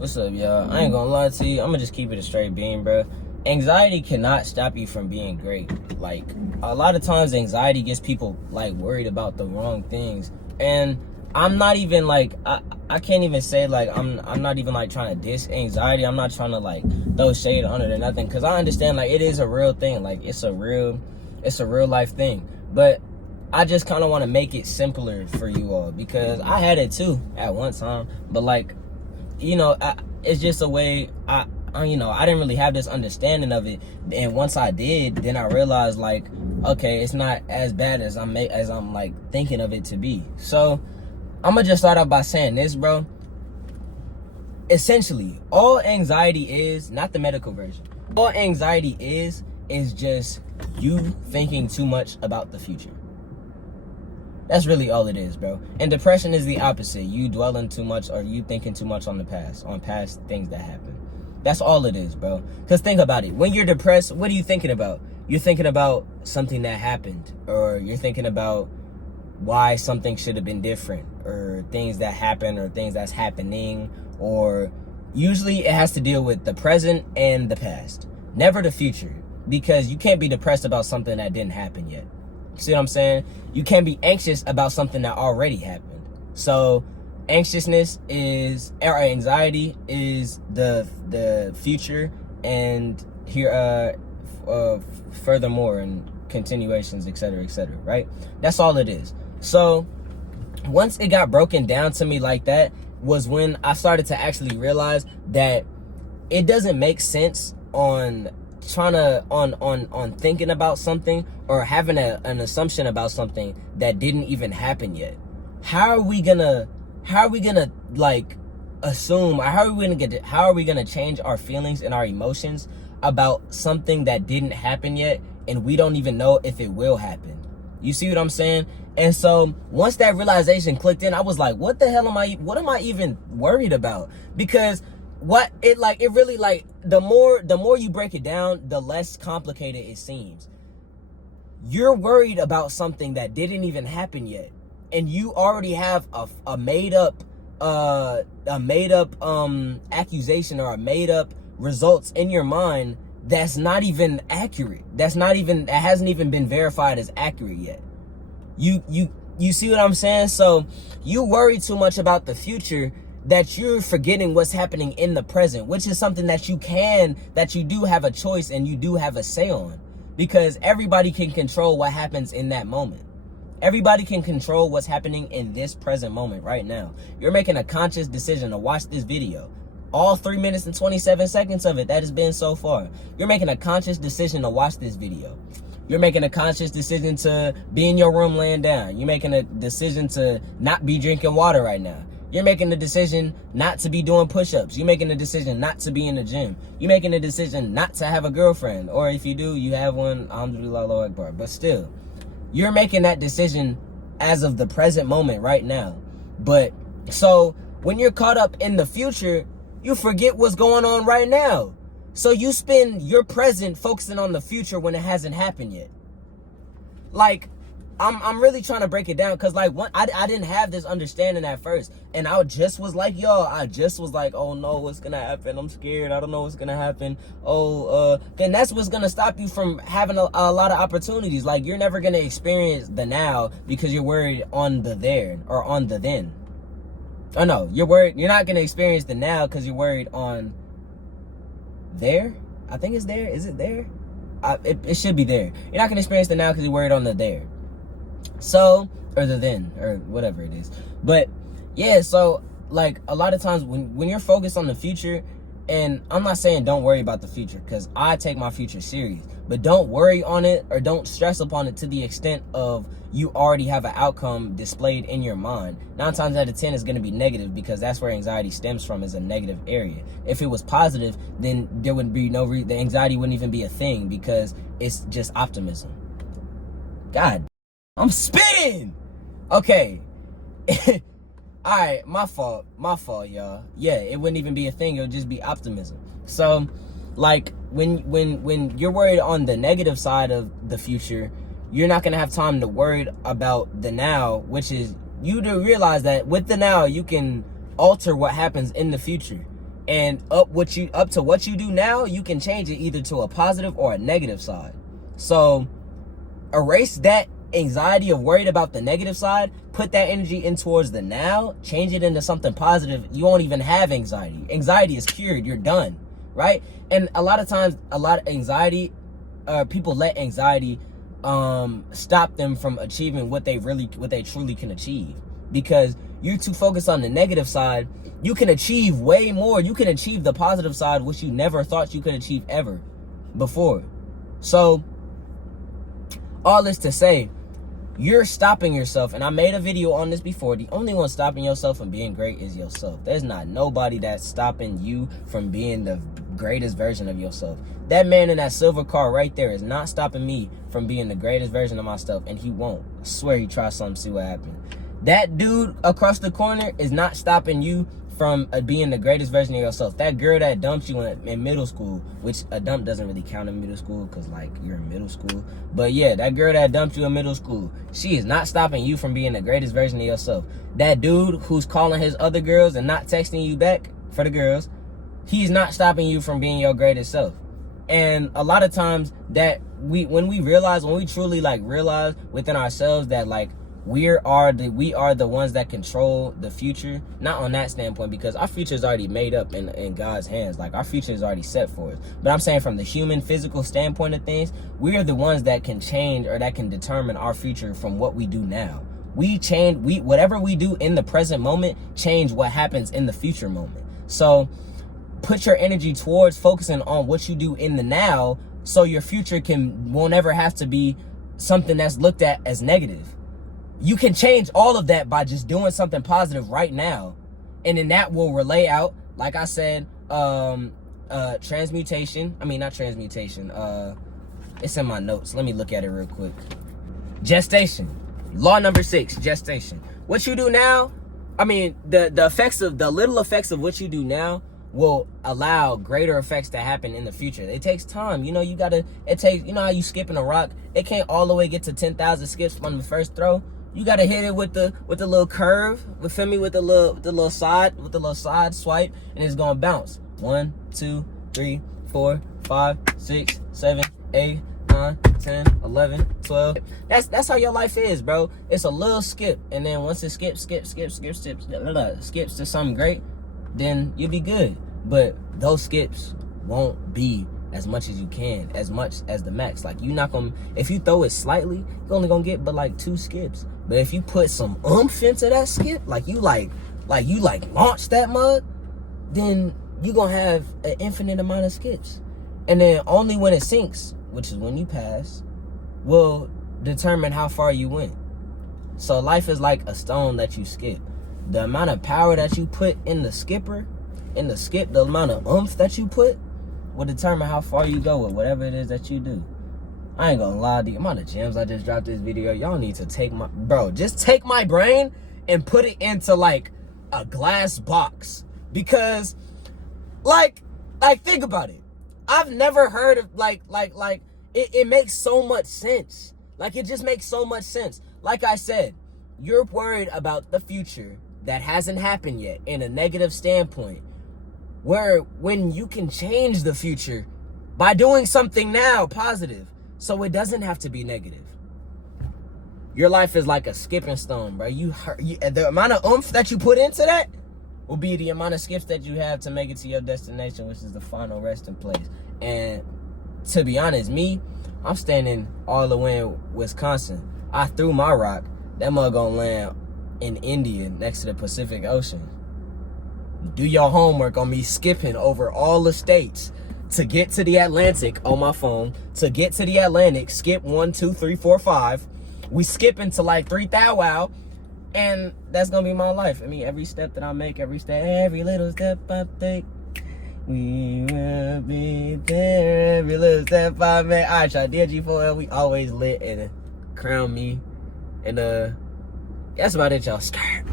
What's up, y'all? I ain't gonna lie to you. I'm gonna just keep it a straight beam, bro. Anxiety cannot stop you from being great. Like, a lot of times anxiety gets people, like, worried about the wrong things. And I'm not even, like, I can't even say, like, I'm not even, like, trying to diss anxiety. I'm not trying to, like, throw shade on it or nothing. Because I understand, like, it is a real thing. Like, it's a real life thing. But I just kind of want to make it simpler for you all. Because I had it, too, at one time. But, like, you know, it's just a way I didn't really have this understanding of it, and once I did, then I realized, like, okay, it's not as bad as I'm like thinking of it to be. So I'm gonna just start off by saying this, bro. Essentially, all anxiety is, not the medical version, all anxiety is just you thinking too much about the future. That's really all it is, bro. And depression is the opposite. You dwelling too much, or you thinking too much on past things that happen. That's all it is, bro. Because think about it. When you're depressed, what are you thinking about? You're thinking about something that happened, or you're thinking about why something should have been different, or things that happen, or things that's happening, or usually it has to deal with the present and the past, never the future, because you can't be depressed about something that didn't happen yet. See what I'm saying? You can't be anxious about something that already happened. So anxiety is the future, and here furthermore, and continuations, etc., right? That's all it is. So once it got broken down to me like that was when I started to actually realize that it doesn't make sense on thinking about something, or having an assumption about something that didn't even happen yet. How are we gonna like assume, or how are we gonna change our feelings and our emotions about something that didn't happen yet, and we don't even know if it will happen? You see what I'm saying? And so once that realization clicked in, I was like, what am I even worried about? Because the more you break it down, the less complicated it seems. You're worried about something that didn't even happen yet, and you already have a made up accusation, or a made up results in your mind that's not even accurate. That hasn't even been verified as accurate yet. You see what I'm saying? So you worry too much about the future that you're forgetting what's happening in the present, which is something that you do have a choice, and you do have a say on, because everybody can control what happens in that moment. Everybody can control what's happening in this present moment right now. You're making a conscious decision to watch this video. All 3 minutes and 27 seconds of it that has been so far. You're making a conscious decision to watch this video. You're making a conscious decision to be in your room laying down. You're making a decision to not be drinking water right now. You're making the decision not to be doing push-ups. You're making the decision not to be in the gym. You're making the decision not to have a girlfriend. Or if you do, you have one, alhamdulillah, Allahu Akbar. But still, you're making that decision as of the present moment right now. But so when you're caught up in the future, you forget what's going on right now. So you spend your present focusing on the future when it hasn't happened yet. Like, I'm really trying to break it down, because like I didn't have this understanding at first, and I just was like, oh no, what's gonna happen? I'm scared. I don't know what's gonna happen. Then that's what's gonna stop you from having a lot of opportunities. Like, you're never gonna experience the now because you're worried on the there, or on the then. Oh no, you're not gonna experience the now because you're worried on there. I think it's there. Is it there? It should be there. You're not gonna experience the now because you're worried on the there. So, or the then, or whatever it is. But yeah, so like a lot of times when you're focused on the future, and I'm not saying don't worry about the future, because I take my future serious, but don't worry on it, or don't stress upon it to the extent of you already have an outcome displayed in your mind. 9 times out of 10 is going to be negative, because that's where anxiety stems from, is a negative area. If it was positive, then there would be the anxiety wouldn't even be a thing, because it's just optimism. God, I'm spitting. Okay. All right, my fault, y'all. Yeah, it wouldn't even be a thing. It would just be optimism. So, like, when you're worried on the negative side of the future, you're not gonna have time to worry about the now, which is you to realize that with the now, you can alter what happens in the future. And up to what you do now, you can change it either to a positive or a negative side. So erase that anxiety of worried about the negative side, put that energy in towards the now, change it into something positive. You won't even have anxiety. Anxiety is cured. You're done, right? And a lot of times, anxiety, people let anxiety stop them from achieving what they truly can achieve, because you're too focused on the negative side. You can achieve way more. You can achieve the positive side, which you never thought you could achieve ever before. So all this to say, you're stopping yourself, and I made a video on this before. The only one stopping yourself from being great is yourself. There's not nobody that's stopping you from being the greatest version of yourself. That man in that silver car right there is not stopping me from being the greatest version of myself, and he won't. I swear he tries something, see what happens. That dude across the corner is not stopping you from being the greatest version of yourself. That girl that dumped you in middle school, which a dump doesn't really count in middle school because, like, you're in middle school. But yeah, that girl that dumped you in middle school, she is not stopping you from being the greatest version of yourself. That dude who's calling his other girls and not texting you back for the girls, he's not stopping you from being your greatest self. And a lot of times that when we truly like realize within ourselves that, like, we are the ones that control the future, not on that standpoint, because our future is already made up in God's hands. Like, our future is already set for us. But I'm saying from the human physical standpoint of things, we are the ones that can change or that can determine our future from what we do now. Whatever we do in the present moment change what happens in the future moment. So put your energy towards focusing on what you do in the now, so your future won't ever have to be something that's looked at as negative. You can change all of that by just doing something positive right now. And then that will relay out, like I said, transmutation. I mean, not transmutation. It's in my notes. Let me look at it real quick. Gestation. Law number 6, gestation. What you do now, I mean, the little effects of what you do now will allow greater effects to happen in the future. It takes time. You know, you know how you skipping a rock? It can't all the way get to 10,000 skips from the first throw. You gotta hit it with the little curve, with the little side swipe, and it's gonna bounce. 1, 2, 3, 4, 5, 6, 7, 8, 9, 10, 11, 12. That's how your life is, bro. It's a little skip, and then once it skips to something great, then you'll be good. But those skips won't be as much as you can, as much as the max. Like, you're not gonna, if you throw it slightly, you're only gonna get but like 2 skips. But if you put some oomph into that skip, like you launch that mug, then you're gonna have an infinite amount of skips. And then only when it sinks, which is when you pass, will determine how far you went. So life is like a stone that you skip. The amount of power that you put in the skip, the amount of oomph that you put, will determine how far you go with whatever it is that you do. I ain't gonna lie, the amount of gems I just dropped this video, y'all need to take just take my brain and put it into like a glass box. Because like think about it. I've never heard of it makes so much sense. Like, it just makes so much sense. Like I said, you're worried about the future that hasn't happened yet in a negative standpoint, when you can change the future by doing something now positive, so it doesn't have to be negative. Your life is like a skipping stone, bro. The amount of oomph that you put into that will be the amount of skips that you have to make it to your destination, which is the final resting place. And to be honest, I'm standing all the way in Wisconsin. I threw my rock. That mug gonna land in India next to the Pacific Ocean. Do your homework on me skipping over all the states to get to the Atlantic on my phone. To get to the Atlantic, skip 1, 2, 3, 4, 5. We skip into like 3,000 wow, and that's gonna be my life. I mean, every step that I make, every little step I take, we will be there. Every little step I make. All right, y'all. DG4L, we always lit, and crown me, and that's about it, y'all. Skirt.